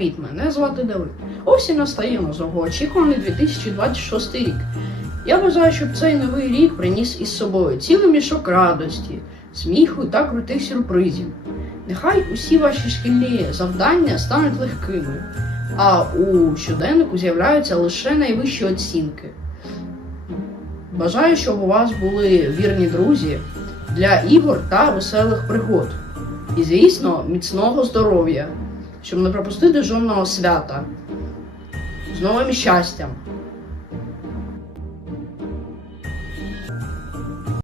Привіт, мене звати Давид. Ось і настає довгоочікуваний 2026 рік. Я бажаю, щоб цей новий рік приніс із собою цілий мішок радості, сміху та крутих сюрпризів. Нехай усі ваші шкільні завдання стануть легкими, а у щоденнику з'являються лише найвищі оцінки. Бажаю, щоб у вас були вірні друзі для ігор та веселих пригод. І, звісно, міцного здоров'я, щоб не пропустити жодного свята. З новим щастям!